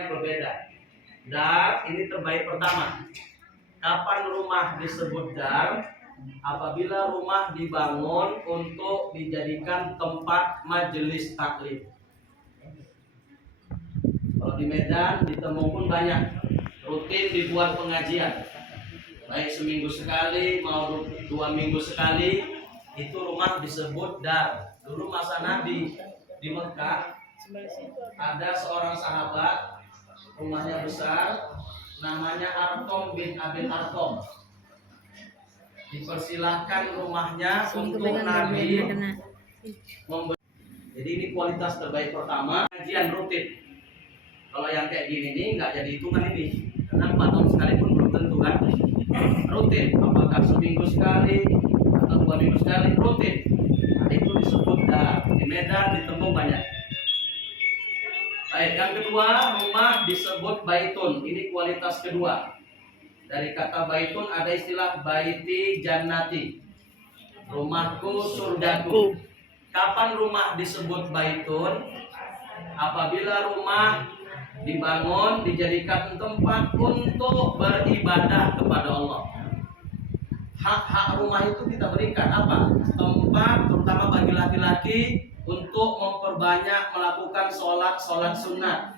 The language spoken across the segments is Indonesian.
artinya berbeda. Dar ini terbaik pertama. Kapan rumah disebut dar? Apabila rumah dibangun untuk dijadikan tempat majelis taklim. Kalau di Medan, di Temanggung banyak rutin dibuat pengajian, baik seminggu sekali mau 2 minggu sekali. Itu rumah disebut dar. Dulu masa Nabi di Mekah ada seorang sahabat, rumahnya besar, namanya Arqam bin Abil Arqam. Dipersilahkan rumahnya untuk Nabi memberi. Jadi ini kualitas terbaik pertama, kajian rutin. Kalau yang kayak gini nih nggak jadi hitungan ini, karena 4 tahun sekali pun belum tentu kan. Rutin, apakah seminggu sekali atau 2 minggu sekali, rutin. Nah, itu disebut dar. Di Medan, di Tembung banyak. Baik, yang kedua, rumah disebut baitun. Ini kualitas kedua. Dari kata baitun ada istilah baiti jannati, rumahku surgaku. Kapan rumah disebut baitun? Apabila rumah dibangun dijadikan tempat untuk beribadah kepada Allah. Hak-hak rumah itu kita berikan apa? Tempat terutama bagi laki-laki untuk memperbanyak melakukan sholat sunnah.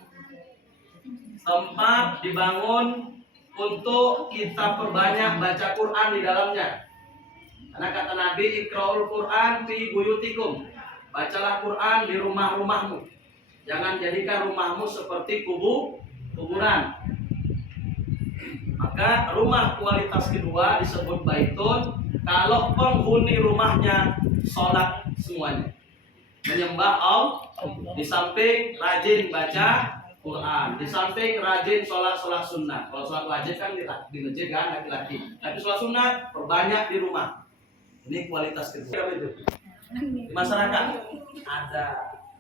Tempat dibangun untuk kita perbanyak baca Quran di dalamnya. Karena kata Nabi, Iqra'ul Quran fi buyutikum. Bacalah Quran di rumah-rumahmu. Jangan jadikan rumahmu seperti kuburan. Maka rumah kualitas kedua disebut baitun kalau penghuni rumahnya sholat semuanya, menyembah Allah, di samping rajin baca Quran, di samping rajin sholat sunnah. Kalau sholat wajib kan di masjid kan laki-laki, tapi sholat sunnah perbanyak di rumah. Ini kualitas kedua. Di masyarakat ada.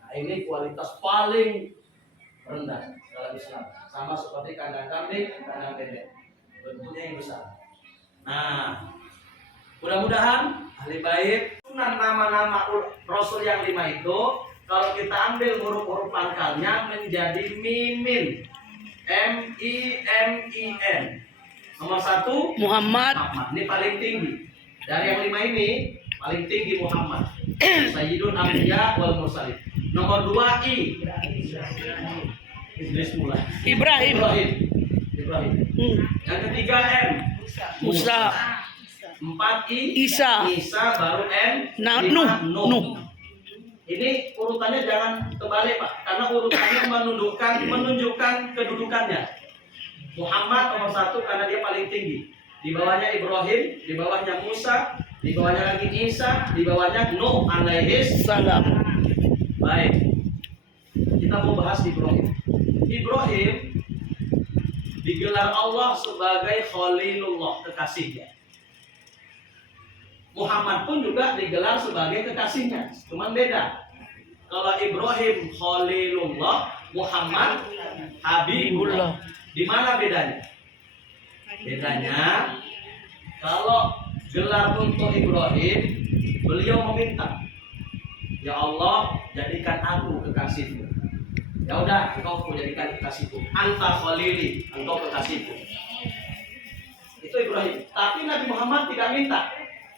Nah, ini kualitas paling rendah dalam Islam. Sama seperti kandang kambing, kandang bebek, bentuknya yang besar. Nah, mudah-mudahan ahli bait sunan nama-nama Rasul yang 5 itu, kalau kita ambil huruf-huruf pangkalnya menjadi mimin, M-I-M-I-N. Nomor 1 Muhammad. Ini paling tinggi. Dari yang 5 ini paling tinggi Muhammad, Sayyidul Anbiya wal Mursalin. Nomor 2 I, Idris mulai. Ibrahim. Yang ketiga M, Musa. 4 I, Isa. Baru N, Nuh. Ini urutannya jangan terbalik Pak, karena urutannya menunjukkan kedudukannya. Muhammad nomor 1 karena dia paling tinggi. Di bawahnya Ibrahim, di bawahnya Musa, di bawahnya lagi Isa, di bawahnya Nuh alaihi Salam. Baik, kita mau bahas Ibrahim. Ibrahim digelar Allah sebagai Khalilullah, kekasihnya. Muhammad pun juga digelar sebagai kekasihnya, cuman beda. Kalau Ibrahim Khalilullah, Muhammad Habibullah. Di mana bedanya? Bedanya, kalau gelar untuk Ibrahim, beliau meminta, ya Allah, jadikan aku kekasihmu. Ya udah, engkau jadikan kekasihku. Anta khalili, engkau kekasihku. Itu Ibrahim. Tapi Nabi Muhammad tidak minta.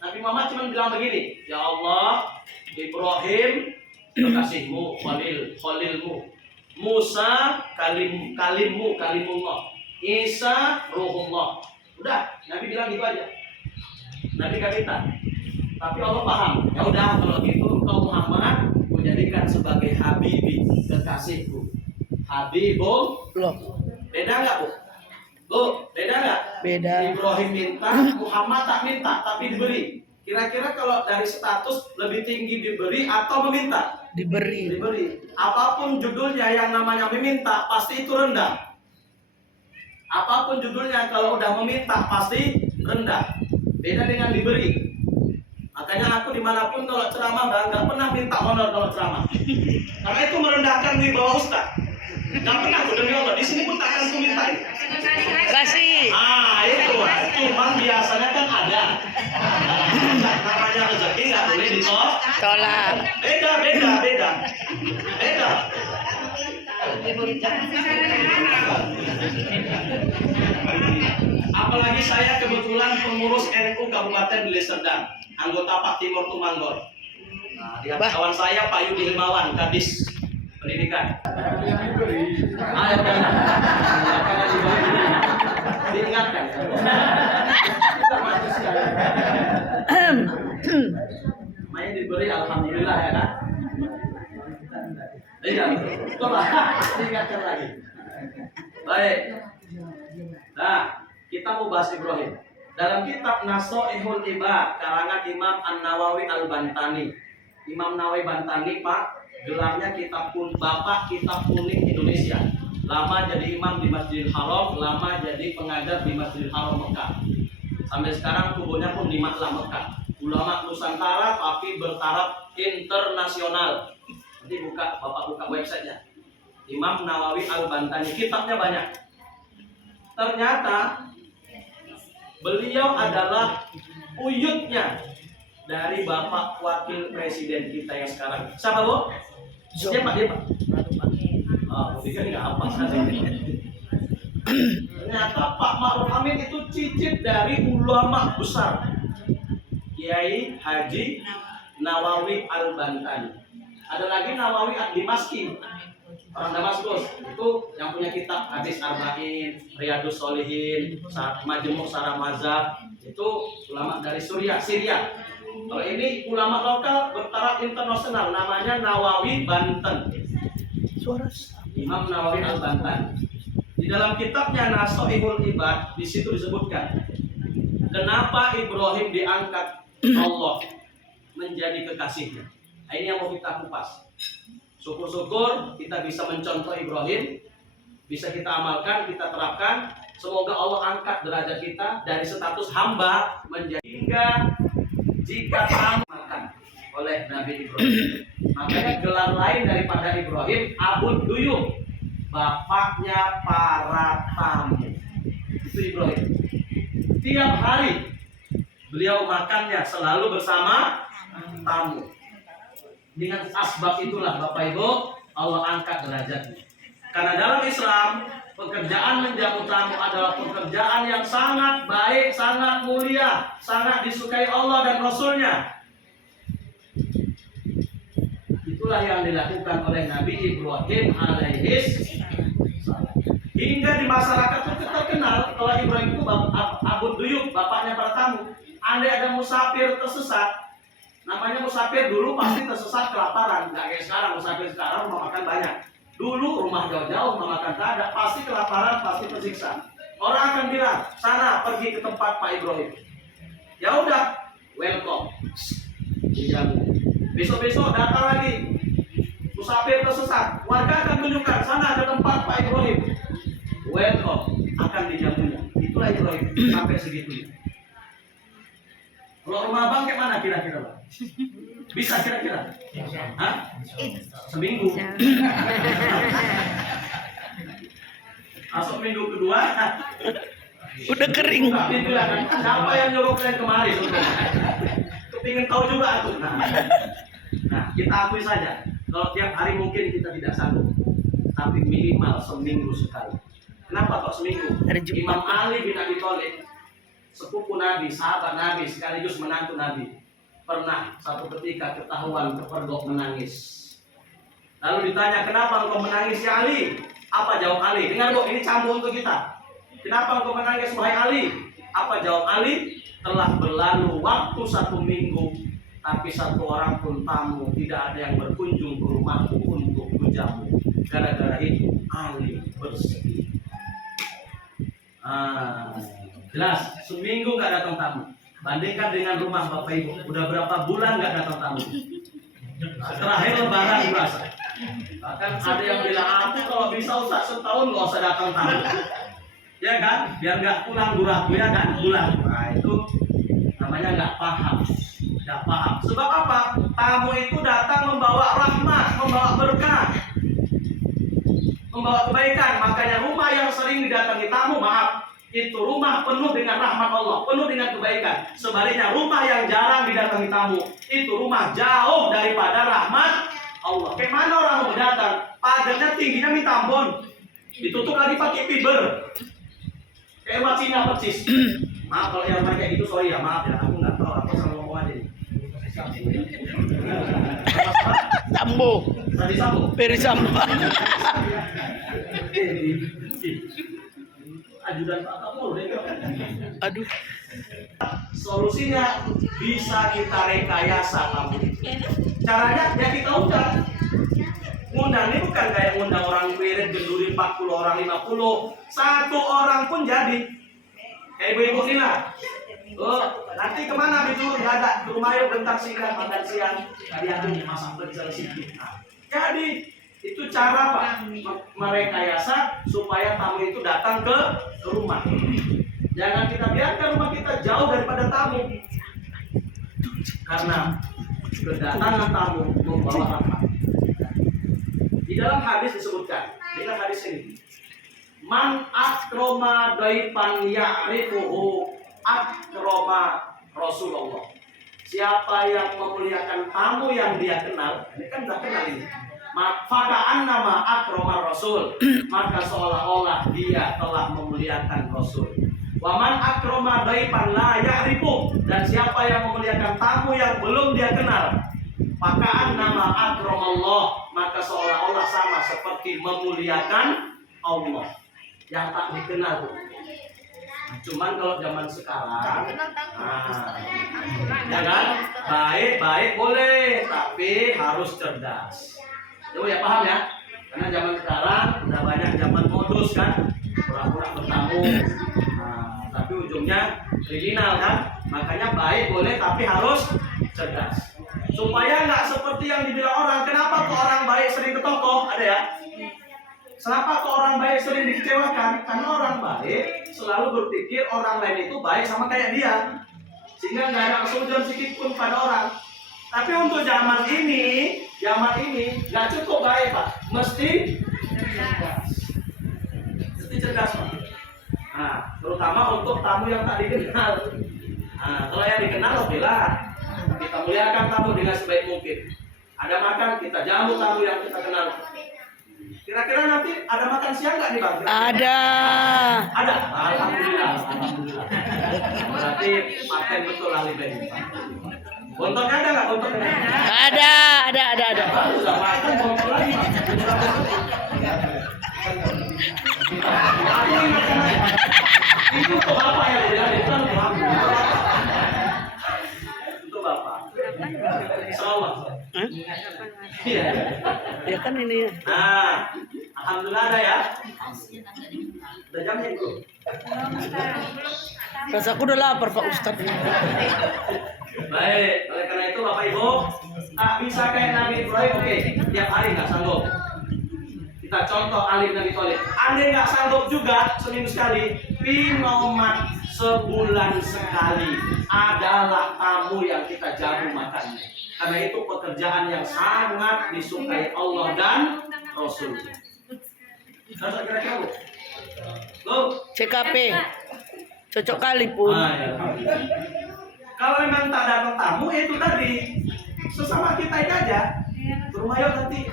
Nabi Muhammad cuma bilang begini, ya Allah, Ibrahim kekasihmu, khalilmu. Musa kalimullah. Isa ruhullah. Udah, Nabi bilang gitu aja. Nabi gak minta. Tapi Allah paham. Ya udah, kalau gitu engkau Muhammad menjadikan sebagai habibi, kekasihku. Habibullah. Beda nggak Bu? Bu, beda nggak? Beda. Ibrahim minta, Muhammad tak minta, tapi diberi. Kira-kira kalau dari status lebih tinggi diberi atau meminta? Diberi. Apapun judulnya yang namanya meminta pasti itu rendah. Apapun judulnya kalau udah meminta pasti rendah. Beda dengan diberi. Makanya aku dimanapun kalau ceramah nggak pernah minta honor kalau ceramah. Karena itu merendahkan di bawah ustaz. Nggak pernah aku demi Allah. Di sini pun tak akan aku mintain. Kasih. Itu. Cuman biasanya kan ada. Namanya rezeki nggak boleh Tolak. Beda. saya kebetulan pengurus NU Kabupaten Deli Serdang, anggota Pak Timur Tumanggor. Nah, dia kawan saya Pak Yudi Hilmawan, Kadis Pendidikan. Ayo, diingatkan. Main diberi alhamdulillah ya kan. Iya, coba diingatkan lagi. Baik. Nah, kita mau bahas Ibrahim. Dalam kitab Nasoihul Ibad karangan Imam An-Nawawi Al-Bantani. Imam Nawawi Bantani, Pak, gelarnya Bapak Kitab Kuning Indonesia. Lama jadi imam di Masjidil Haram, lama jadi pengajar di Masjidil Haram Mekah. Sampai sekarang kubunya pun di Maklah Mekah. Ulama Nusantara tapi bertaraf internasional. Nanti Bapak buka websitenya. Imam Nawawi Al-Bantani, kitabnya banyak. Ternyata beliau adalah uyutnya dari Bapak Wakil Presiden kita yang sekarang. Siapa, Bu? Siapa dia, Pak? Oh, kan nggak apa Ternyata Pak Ma'ruf Amin itu cicit dari ulama besar, Kiai Haji Nawawi Al-Bantani. Ada lagi Nawawi Ad-Dimaski, orang Damaskus, itu yang punya kitab Hadis Arba'in, Riyadus Sholihin, Majmu' Syarah Mazhab, itu ulama dari Syria. Kalau ini ulama lokal bertaraf internasional, namanya Nawawi Banten. Imam Nawawi Al-Banten. Di dalam kitabnya Nasoihul Ibad, di situ disebutkan kenapa Ibrahim diangkat Allah menjadi kekasihnya. Nah, ini yang mau kita kupas. Syukur-syukur kita bisa mencontoh Ibrahim, bisa kita amalkan, kita terapkan. Semoga Allah angkat derajat kita dari status hamba menjadi hingga jika makan oleh Nabi Ibrahim. Makanya gelar lain daripada Ibrahim, Abud Duyuh, bapaknya para tamu. Itu Ibrahim. Tiap hari beliau makannya selalu bersama tamu. Dengan asbab itulah Bapak Ibu, Allah angkat derajatnya. Karena dalam Islam, pekerjaan menjamu tamu adalah pekerjaan yang sangat baik, sangat mulia, sangat disukai Allah dan Rasulnya. Itulah yang dilakukan oleh Nabi Ibrahim alaihis salam. Hingga di masyarakat itu terkenal kalau Ibrahim itu Abud Duyuh, bapaknya para tamu. Andai ada musafir tersesat, namanya musafir dulu pasti tersesat kelaparan. Nggak kayak sekarang, musafir sekarang rumah makan banyak. Dulu rumah jauh-jauh, rumah makan tak ada, pasti kelaparan, pasti tersiksa. Orang akan bilang, sana pergi ke tempat Pak Ibrahim. Ya udah, welcome, dijamu. Besok-besok datang lagi, musafir tersesat, warga akan tunjukkan sana ada tempat Pak Ibrahim. Welcome, akan dijamunya. Itulah Ibrahim sampai segitunya. Kalau rumah abang kayak mana kira-kira, Bang? Bisa kira-kira? Hah? Seminggu. Masuk minggu kedua. Udah kering. Siapa yang nyuruh kalian kemari? Kepingin tahu juga tuh. Nah, kita akui saja. Kalau tiap hari mungkin kita tidak sanggup, tapi minimal seminggu sekali. Kenapa kok seminggu? Imam Ali bin Abi Thalib, sepupu Nabi, sahabat Nabi, sekaligus menantu Nabi, pernah satu ketika ketahuan kepergok menangis. Lalu ditanya, kenapa engkau menangis ya Ali? Apa jawab Ali? Dengar Bu, ini cambuk untuk kita. Kenapa engkau menangis wahai Ali? Apa jawab Ali? Telah berlalu waktu 1 minggu, tapi satu orang pun tamu tidak ada yang berkunjung ke rumahku untuk menjamu. Gara-gara itu Ali bersedih. Jelas, seminggu nggak datang tamu. Bandingkan dengan rumah Bapak Ibu, udah berapa bulan nggak datang tamu. Terakhir Lebaran berasa. Bahkan ada yang bilang, aku kalau bisa Ustaz setahun nggak usah datang tamu. Ya kan, biar nggak pulang guraku ya kan, pulang. Nah itu namanya nggak paham. Nggak paham. Sebab apa? Tamu itu datang membawa rahmat, membawa berkah, membawa kebaikan. Makanya rumah yang sering didatangi tamu, maaf, itu rumah penuh dengan rahmat Allah, penuh dengan kebaikan. Sebaliknya rumah yang jarang didatangi tamu, itu rumah jauh daripada rahmat Allah. Kayak mana orang mau datang, pagarnya tingginya minta ampun, ditutup lagi pakai fiber, kayak rumah Cina persis. Maaf kalau yang kayak gitu, sorry ya, maaf ya, aku nggak tahu, aku sama ngomong aja nih. Sambo. Tadi sambung. Peri Sambo. Ajudan Pak Kapolri. Aduh. Solusinya bisa kita rekayasa kamu. Caranya ya kita undang. Ngundang ini bukan kayak ngundang orang wirid genduri 40 orang 50. Satu orang pun jadi. Kayak ibu-ibu ini lah. Nanti kemana itu? Nggak ada. Ke rumah yuk bentar singkat makan siang. Tadi aku masak pecel sedikit. Jadi itu cara Pak merekayasa supaya tamu itu datang ke rumah. Jangan kita biarkan rumah kita jauh daripada tamu. Karena kedatangan tamu membawa apa? Di dalam hadis disebutkan, dengan hadis ini, man akroma daifan ya'rifuhu akroma Rasulullah. Siapa yang memuliakan tamu yang dia kenal, ini kan udah kenal ini. Faka'an nama akroma Rasul, maka seolah-olah dia telah memuliakan Rasul. Waman akroma daifan la ya'rifu, dan siapa yang memuliakan tamu yang belum dia kenal, faka'an nama akramallah, maka seolah-olah sama seperti memuliakan Allah yang tak dikenal. Cuman kalau zaman sekarang, ya kan, baik boleh, tapi harus cerdas. Itu ya paham ya? Karena zaman sekarang udah banyak zaman modus kan, pura-pura bertamu, tapi ujungnya kriminal kan. Makanya baik boleh, tapi harus cerdas. Supaya nggak seperti yang dibilang orang. Kenapa kok orang baik sering ke toko? Ada ya? Kenapa kok orang baik sering dikecewakan? Karena orang baik selalu berpikir orang lain itu baik sama kayak dia, sehingga nggak ada kesulitan sedikit pun pada orang. Tapi untuk zaman ini nggak cukup baik Pak, mesti cerdas Pak. Nah, terutama untuk tamu yang tak dikenal. Nah, kalau yang dikenal alhamdulillah kita muliakan tamu dengan sebaik mungkin. Ada makan, kita jamu tamu yang kita kenal. Kira-kira nanti ada makan siang nggak nih Bang? Ada. Ada. Alhamdulillah. Berarti paten betul ahli ini. Bontongnya ada nggak bontongnya? Ada. Sudah makan bontong lagi. Itu untuk Bapak ya, itu untuk Bapak. Untuk Bapak. Insyaallah. Iya. Ya kan ini. Nah, alhamdulillah ada ya. Udah jamnya itu. Rasaku udah lapar Pak Ustadz. Baik, oleh karena itu Bapak Ibu, tak bisa kayak Nabi Ibrahim, oke, tiap hari nggak sanggup. Kita contoh Ali bin Abi Thalib. Andai nggak sanggup juga seminggu sekali, pinomat sebulan sekali adalah tamu yang kita jamu makannya. Karena itu pekerjaan yang sangat disukai Allah dan Rasul. Kira-kira Bu. CKP. Cocok kali pun. Ya. Kalau memang tak datang tamu, itu tadi sesama kita aja. Ke rumah yuk nanti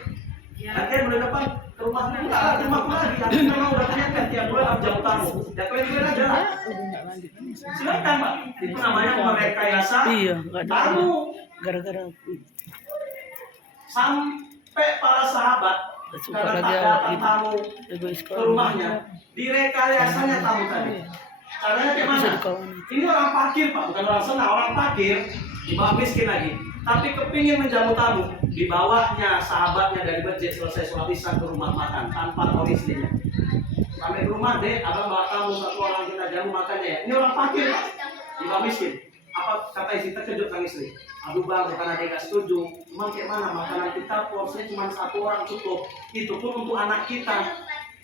bulan depan ke rumahku, enggak ke rumahku lagi. Tapi memang udah punya tiap bulan harus jamu tamu. Ya kalian aja lah. Silakan Pak. Itu namanya merekayasa tamu. Gara-gara sampai para sahabat karena tak datang tamu ke rumahnya, direkayasanya tamu tadi. Caranya kayak mana? Ini orang fakir Pak, bukan orang senang, orang fakir, di bawah miskin lagi. Tapi kepingin menjamu tamu, dibawanya sahabatnya dari masjid selesai sholat isya ke rumah makan tanpa tahu istrinya. Sampai ke rumah deh, abang bawa tamu satu orang kita jamu makannya ya. Ini orang fakir Pak, di bawah miskin. Apa kata istri, terkejut sang istri. Aduh bang, bukan ada yang gak setuju. Cuman kayak mana, makanan kita porsinya cuma satu orang cukup. Itu pun untuk anak kita.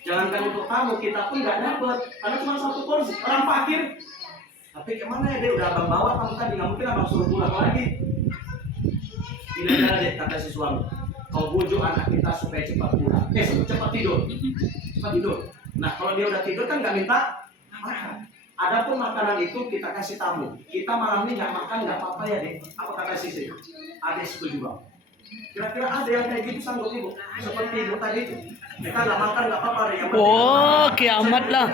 Jangankan untuk tamu, kita pun nggak dapat karena cuma satu porsi. Orang fakir. Tapi kemana ya, dia udah abang bawa tamu tadi, nggak mungkin abang suruh pulang lagi. Ini adalah deh kata si suami, kau bujuk anak kita supaya cepat pulang, cepat tidur. Nah kalau dia udah tidur kan nggak minta makan. Adapun makanan itu kita kasih tamu. Kita malam ini nggak makan nggak apa-apa ya deh. Apa kata si istri? Ada setuju bang. Kira-kira ada yang kayak gitu sanggup ibu? Seperti ibu tadi itu. Kita nggak makan nggak apa-apa deh. Oh, kiamat lah.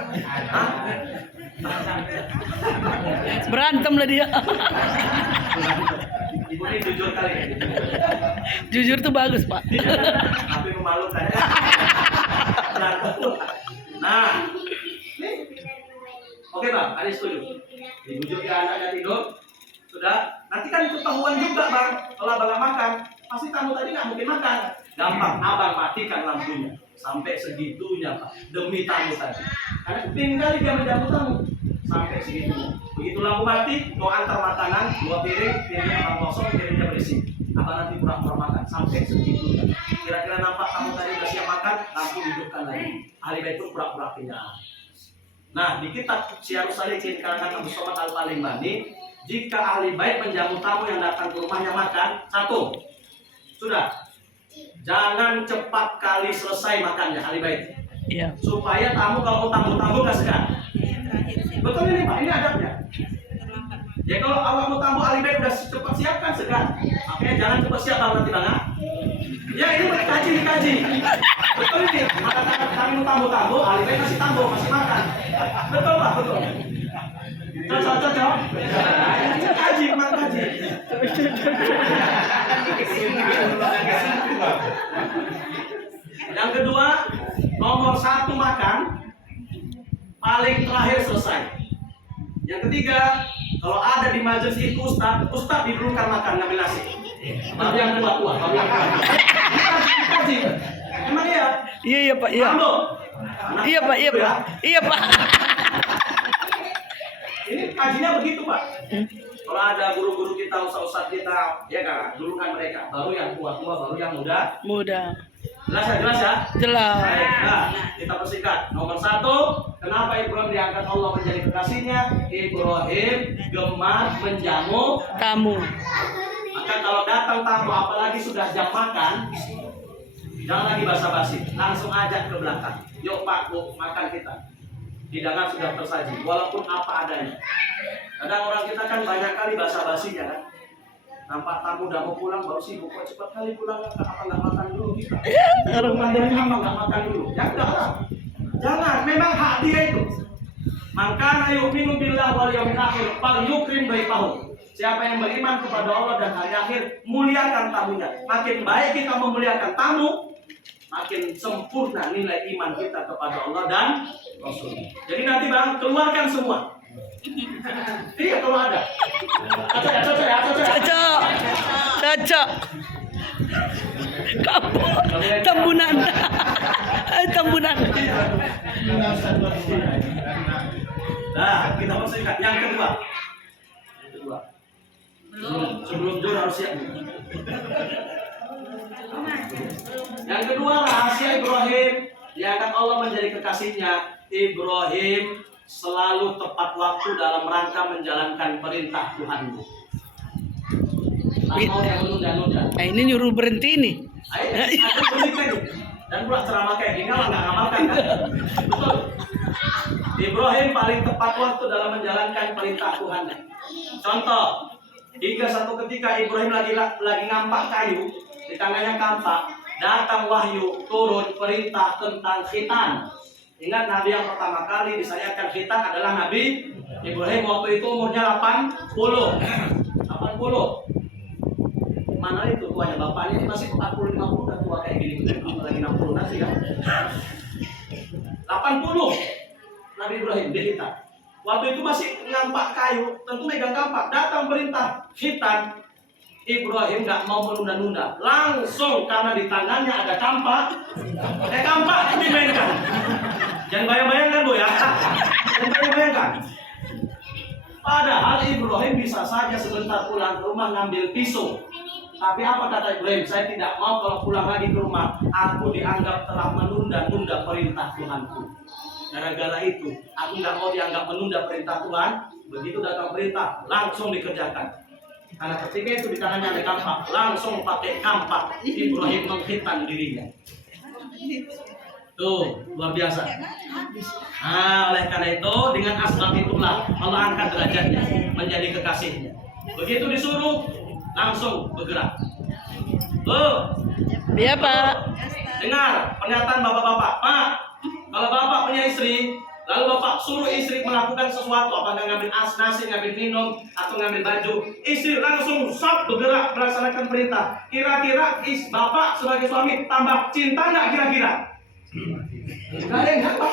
Berantem lah dia. Ibu ini jujur kali ya. Jujur tuh bagus, Pak. Tapi memalukan. Nah, oke Bang, ada setuju. Dibujuk ke anaknya tidur, sudah. Nanti kan ketahuan juga Bang, kalau abang nggak makan, pasti tamu tadi nggak mungkin makan. Gampang, abang matikan lampunya. Sampai segitunya Pak, demi tamu tadi. Karena tinggal dia menjamu tamu. Sampai segitunya. Begitu lampu mati, kau antar makanan, 2 piring, piringnya abang kosong, piringnya bersih. Abang nanti pura-pura makan, sampai segitunya. Kira-kira nampak tamu tadi udah siap makan, lampu hidupkan lagi. Ahli bait pun pura-pura kenyang. Nah, di kitab Syiarus Salikin karangan Abu Somad Al-Palimbani, jika ahli bait menjamu tamu yang datang ke rumahnya makan, 1, sudah, jangan cepat kali selesai makannya ahli bait. Iya. Supaya tamu kalau mau tamu gak segan. Betul ini Pak, ini adabnya. Ya kalau awak mau tamu ahli bait udah cepat siapkan segan. Makanya jangan cepat siap Bang nanti Bang. Ya ini dikaji. Betul ini. Maka kami mau tamu ahli bait masih masih makan. Betul Pak, betul. Cocok. Kaji. Yang kedua, nomor 1 makan, paling terakhir selesai. Yang ketiga, kalau ada di majelis itu Ustaz didulukan makan ngambil nasi. Baru yang tua. Kaji. Emang iya? Iya Pak, iya. Iya Pak. Iya Pak. Ini kajinya begitu Pak. Kalau ada guru-guru kita, ustaz-ustaz kita, ya kan, dulukan mereka. Baru yang tua-tua, baru yang muda. Jelas ya? Jelas. Baik, nah, kita persingkat. Nomor 1, kenapa Ibrahim diangkat Allah menjadi kekasihnya? Ibrahim gemar menjamu Tamu. Maka kalau datang tamu, apalagi sudah jam makan, jangan lagi basa-basi, langsung ajak ke belakang. Yuk Pak, Bu, makan kita. Hidangan sudah tersaji, walaupun apa adanya. Kadang orang kita kan banyak kali basa-basinya kan. Nampak tamu udah mau pulang baru sibuk, kok cepat kali pulang, apa nggak makan dulu kita? Orang mandiri. Apa nggak makan dulu? Ya enggak. Jangan, memang hak dia itu. Maka yu'minu billah wal yaumil akhir fal yukrim dhaifahu. Siapa yang beriman kepada Allah dan hari akhir, muliakan tamunya. Makin baik kita memuliakan tamu, makin sempurna nilai iman kita kepada Allah dan Rasul. Jadi nanti Bang, keluarkan semua. Iya kalau ada. Cocok ya. Cocok. Kamu tambunan. Tambunan. Nah, kita persingkat. Yang kedua. Sebelum Jun harus siap. Yang kedua, rahasia Ibrahim diangkat Allah menjadi kekasihnya. Ibrahim selalu tepat waktu dalam rangka menjalankan perintah Tuhanmu. Tak mau yang menunda-nunda. Ini nyuruh berhenti nih. Aku berhenti nih. Dan pula ceramah kayak gini nggak ngamalkan kan? Betul. Ibrahim paling tepat waktu dalam menjalankan perintah Tuhannya. Contoh, hingga satu ketika Ibrahim lagi ngampak kayu, di tangannya kampak, datang wahyu turun perintah tentang khitan. Ingat Nabi yang pertama kali disyariatkan khitan adalah Nabi Ibrahim, waktu itu umurnya 80. Mana itu tuanya bapaknya ini masih 40-50 udah tua kayak gini, apalagi 60 nanti kan. 80 Nabi Ibrahim di khitan. Waktu itu masih ngampak kayu, tentu megang kampak. Datang perintah khitan, Ibrahim nggak mau menunda-nunda, langsung karena di tangannya ada kampak, kampak dimainkan. Jangan bayang-bayangkan Bu ya, jangan bayang-bayangkan. Padahal Ibrahim bisa saja sebentar pulang ke rumah ngambil pisau. Tapi apa kata Ibrahim? Saya tidak mau kalau pulang lagi ke rumah, aku dianggap telah menunda-nunda perintah Tuhanku. Gara-gara itu, aku nggak mau dianggap menunda perintah Tuhan. Begitu datang perintah, langsung dikerjakan. Karena ketika itu di tangannya ada kampak, langsung pakai kampak Ibrahim mengkhitan dirinya. Tuh, luar biasa. Nah, oleh karena itu, dengan asbab itulah Allah angkat derajatnya menjadi kekasihnya. Begitu disuruh, langsung bergerak. Tuh. Iya Pak. Dengar pernyataan bapak-bapak. Pak, kalau bapak punya istri, Lalu bapak suruh istri melakukan sesuatu, apakah ngambil nasi, ngambil minum, atau ngambil baju, istri langsung sok bergerak melaksanakan perintah. Kira-kira bapak sebagai suami tambah cinta nggak kira-kira? Nggak ada yang dapat.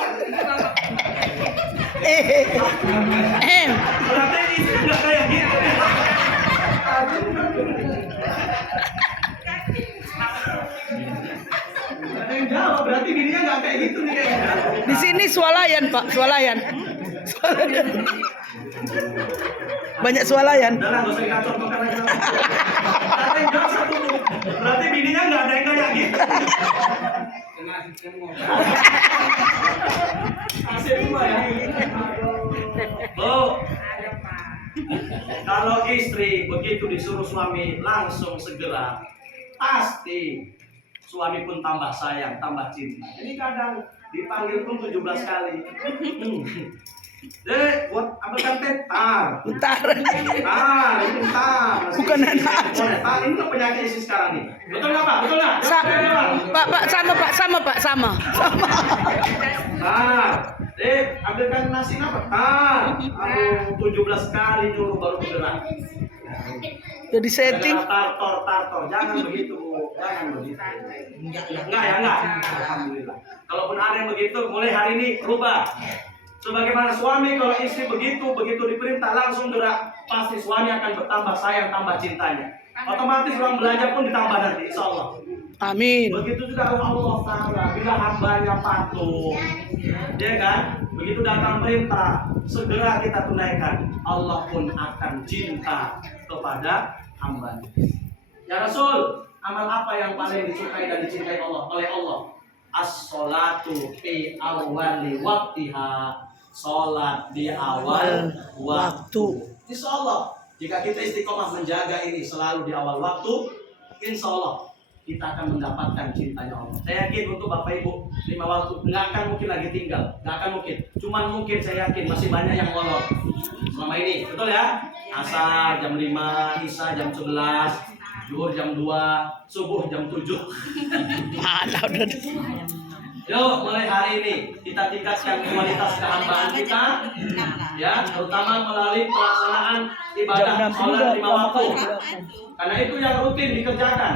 Berarti istri nggak kayak gitu. Ada yang jawab, berarti bininya nggak kayak gitu nih kayaknya. Di sini swalayan, Pak, swalayan. Banyak swalayan. Udah lah, nggak usah dikacau karena ada yang jawab satu. Berarti bininya nggak ada yang kayak gitu. Asik semua ya. Bu, kalau istri begitu disuruh suami langsung segera, pasti suami pun tambah sayang, tambah cinta. Ini kadang dipanggil pun 17 kali. Dek, buat ambilkan teh, tar. Bentar. Ini tar. Bukan anak. Tar, ini tuh penyakit isi sekarang nih. Betul nggak Pak? Betul nggak? Pak, sama Pak, sama Pak, sama. Tar. Dek, ambilkan nasi apa? Tar. Aduh, 17 kali dulu baru bergerak. Jadi setting. Tartor. Jangan begitu, Bu. Jangan begitu. Enggak ya, enggak. Alhamdulillah. Kalaupun ada yang begitu, mulai hari ini rubah. Sebagaimana suami kalau istri begitu diperintah langsung gerak, pasti suami akan bertambah sayang, tambah cintanya. Otomatis ruang belajar pun ditambah nanti, insya Allah. Amin. Begitu juga Allah Ta'ala, bila hambanya patuh, ya kan? Begitu datang perintah, segera kita tunaikan. Allah pun akan cinta kepada hambanya. Ya Rasul, amal apa yang paling disukai dan dicintai Allah oleh Allah? As-sholatu fi awali waktiha. Sholat di awal waktu. Insya Allah, jika kita istiqomah menjaga ini selalu di awal waktu, insya Allah kita akan mendapatkan cintanya Allah. Saya yakin untuk Bapak Ibu 5 waktu nggak akan mungkin lagi tinggal, nggak akan mungkin. Cuman mungkin saya yakin masih banyak yang molor selama ini, betul ya? Asar jam 5, Isya jam 11, Zuhur jam 2, subuh jam 7. Mana udah. Yuk, mulai hari ini kita tingkatkan kualitas kehambaan kita, ya, terutama melalui pelaksanaan ibadah sholat 5 waktu. Karena itu yang rutin dikerjakan.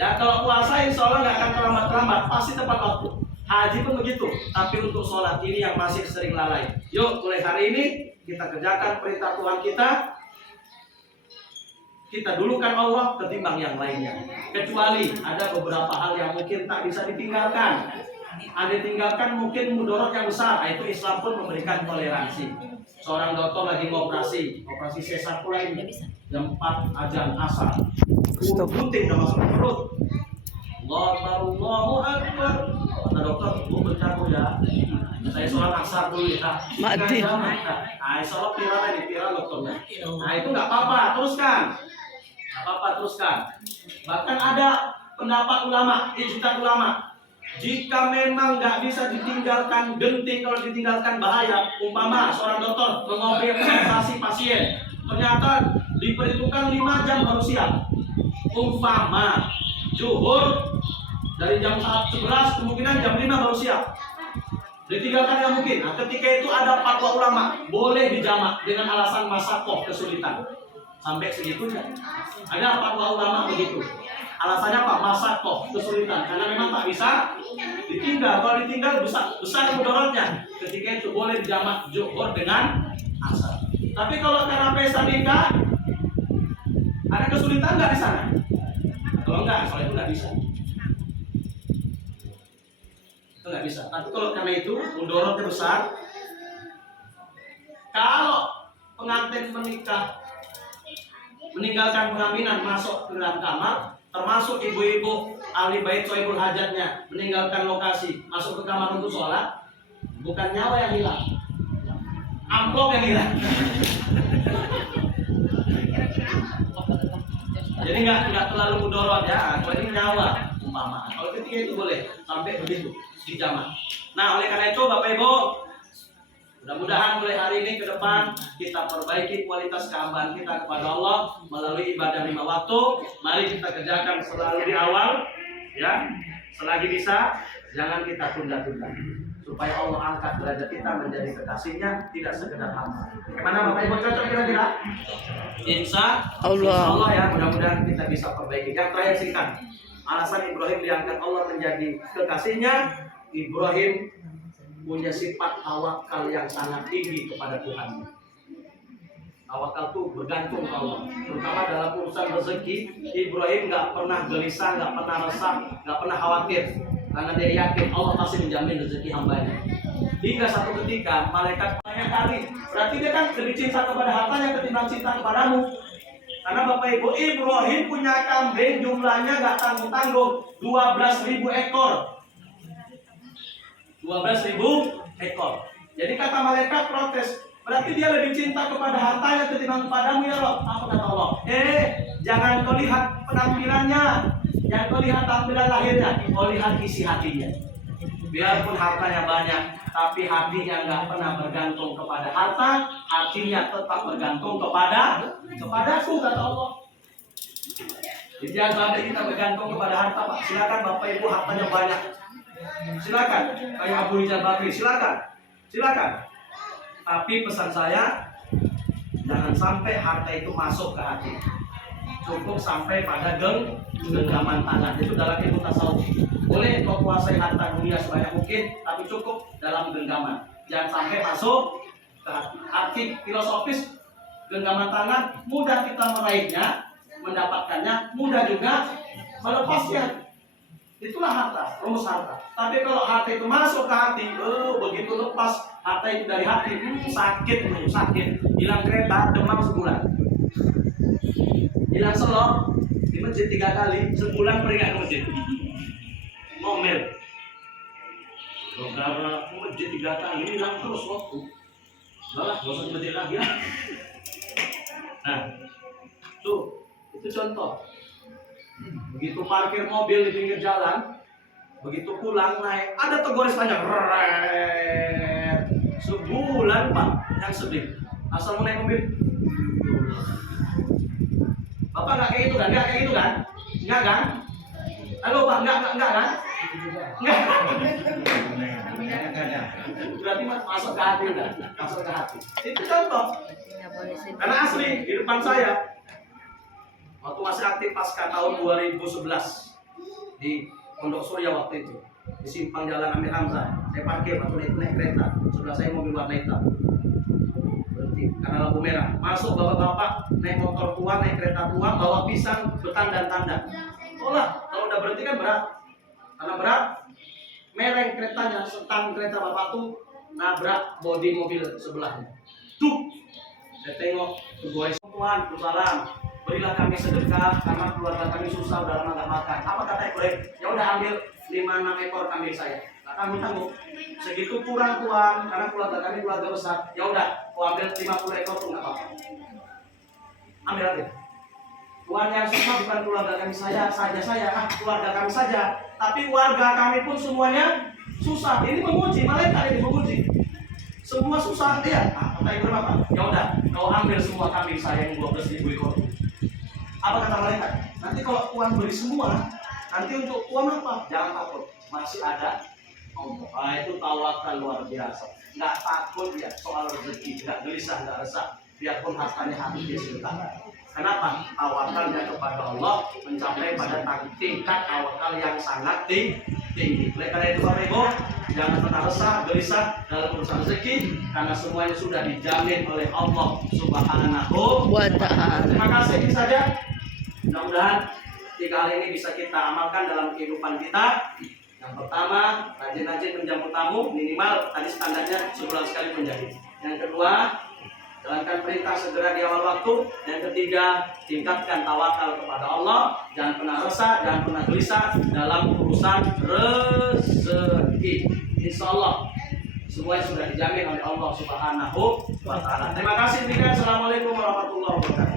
Ya, kalau puasa insya Allah nggak akan terlambat-terlambat, pasti tepat waktu. Haji pun begitu, tapi untuk sholat ini yang masih sering lalai. Yuk, mulai hari ini kita kerjakan perintah Tuhan kita. Kita dulukan Allah ketimbang yang lainnya. Kecuali ada beberapa hal yang mungkin tak bisa ditinggalkan. Ada ditinggalkan mungkin mudarat yang besar. Nah, itu Islam pun memberikan toleransi. Seorang dokter lagi operasi sesar pula ini. Jam 4 azan asar. Putih udah masuk ke perut. Allahu Akbar. Kata dokter, bu bercampur ya. Saya sholat asar dulu ya. Mati. Nah, sholat viral dokternya. Nah, itu nggak apa-apa, teruskan. Nggak apa-apa, teruskan. Bahkan ada pendapat ulama, ijtihad ulama. Jika memang nggak bisa ditinggalkan genting, kalau ditinggalkan bahaya. Umpama seorang dokter mengoperasi pasien, ternyata diperhitungkan 5 jam baru siap. Umpama zuhur dari jam 11 kemungkinan jam 5 baru siap. Ditinggalkan yang mungkin. Nah, ketika itu ada fatwa ulama boleh dijamak dengan alasan masakoh kesulitan. Sampai segitunya. Ada fatwa ulama begitu. Alasannya apa? Masakoh kesulitan. Karena memang tak bisa ditinggal. Kalau ditinggal besar mudaratnya. Ketika itu boleh dijamak zuhur dengan asar. Tapi kalau karena pesta nikah ada kesulitan nggak di sana? Kalau enggak, soal itu nggak bisa. Itu nggak bisa. Tapi kalau karena itu mudaratnya besar. Kalau pengantin menikah meninggalkan pelaminan masuk ke dalam kamar, termasuk ibu-ibu ahli bait sohibul hajatnya meninggalkan lokasi masuk ke kamar untuk sholat, bukan nyawa yang hilang, amplop yang hilang. Jadi nggak terlalu mudarat ya, kalau ini nyawa umpama. Kalau ketika itu boleh sampai begitu dijamak. Nah, oleh karena itu Bapak Ibu, mudah-mudahan mulai hari ini ke depan kita perbaiki kualitas kehambaan kita kepada Allah melalui ibadah 5 waktu. Mari kita kerjakan selalu di awal, ya. Selagi bisa, jangan kita tunda-tunda. supaya Allah angkat derajat kita menjadi kekasihnya, tidak sekedar hamba. Gimana Bapak Ibu, cocok kira-kira? Insya Allah ya, mudah-mudahan kita bisa perbaiki. Yang terakhir singkat, alasan Ibrahim diangkat Allah menjadi kekasihnya. Ibrahim punya sifat tawakal yang sangat tinggi kepada Tuhan. Tawakal itu bergantung ke Allah, terutama dalam urusan rezeki. Ibrahim nggak pernah gelisah, nggak pernah resah, nggak pernah khawatir, karena dia yakin Allah pasti menjamin rezeki hambanya. Hingga satu ketika malaikat banyak kali, berarti dia kan lebih cinta kepada hartanya ketimbang cinta kepadamu. Karena Bapak Ibu, Ibrahim punya kambing jumlahnya nggak tanggung-tanggung 12.000 ekor. 12.000 ekor. Jadi kata malaikat protes, berarti dia lebih cinta kepada hartanya ketimbang kepadamu ya Rob. Apa kata Allah? Jangan kau lihat penampilannya, jangan kau lihat tampilan lahirnya, kau lihat isi hatinya. Biarpun hartanya banyak, tapi hatinya nggak pernah bergantung kepada harta, hatinya tetap bergantung kepadaku, kata Allah. Jadi jangan sampai kita bergantung kepada harta, Pak. Silakan Bapak Ibu hartanya banyak, silakan. Kayak Abu Rizal Bakri, silakan. Tapi pesan saya, jangan sampai harta itu masuk ke hati. Cukup sampai pada genggaman tangan. Itu dalam ilmu tasawuf. Boleh kau kuasai harta dunia sebanyak mungkin, tapi cukup dalam genggaman. Jangan sampai masuk ke hati. Arti filosofis genggaman tangan, mudah kita meraihnya, mendapatkannya, mudah juga melepasnya. Itulah harta, rumus harta. Tapi kalau harta itu masuk ke hati, begitu lepas harta itu dari hati, sakit. Hilang kereta, demam sebulan. Hilang selop di masjid 3 kali, sebulan pergi ke masjid. Ngomel. Karena masjid 3 kali, hilang terus waktu. Malah, gak usah di masjid lagi ya. Nah, tuh, itu contoh. Begitu parkir mobil di pinggir jalan, begitu pulang naik, ada tegoris panjang. Sebulan Pak, yang sedih. Asal mau naik mobil. Bapak nggak kayak itu kan? Nggak kayak itu kan? Nggak kan? Halo Pak, nggak kan? Nggak. Berarti masuk ke hati udah, masuk ke hati. Itu contoh. Karena asli di depan saya. Waktu masih aktif pasca tahun 2011 di Pondok Surya waktu itu, di simpang Jalan Amir Hamzah, saya parkir waktu itu naik kereta, sebelah saya mobil warna hitam, berhenti karena lampu merah. Masuk bapak-bapak naik motor tua, naik kereta tua, bawa pisang, betan dan tanda. Olah, kalau udah berhenti kan berat, karena berat, mereng keretanya, setang kereta bapak tuh nabrak bodi mobil sebelahnya. Tuh, saya tengok, Tuhan, salam. Berilah kami sedekah karena keluarga kami susah udah lama gak makan. Apa kata Ibrahim? Ya udah ambil 5-6 ekor kambing saya. Nah, tanggung. Segitu kurang Tuhan karena keluarga kami keluarga besar. Ya udah, kau ambil 50 ekor tuh nggak apa-apa. Ambil. Tuhan yang susah bukan keluarga kami saja, keluarga kami saja. Tapi warga kami pun semuanya susah. Ini memuji, malaikat ini memuji. Semua susah dia. Kata Ibrahim apa? Ya udah, kau ambil semua kambing saya yang 12.000 ekor. Apa kata malaikat? Nanti kalau Tuhan beri semua, nanti untuk Tuhan apa? Jangan takut, masih ada Allah. Nah, itu tawakal luar biasa. Nggak takut ya soal rezeki, nggak gelisah, nggak resah. Biarpun hartanya habis dia sudah. Kenapa? Tawakalnya kepada Allah mencapai pada tingkat tawakal yang sangat tinggi. Oleh karena itu Bapak Ibu, jangan pernah resah, gelisah dalam urusan rezeki, karena semuanya sudah dijamin oleh Allah Subhanahu wa Ta'ala. Terima kasih, ini saja. Mudah-mudahan 3 hal ini bisa kita amalkan dalam kehidupan kita. Yang pertama, rajin-rajin menjamu tamu, minimal tadi standarnya sebulan sekali menjadi. Yang kedua, jalankan perintah segera di awal waktu. Yang ketiga, tingkatkan tawakal kepada Allah. Jangan pernah resah, jangan pernah gelisah dalam urusan rezeki. Insya Allah semuanya sudah dijamin oleh Allah Subhanahu wa Ta'ala. Terima kasih. Assalamualaikum warahmatullahi wabarakatuh.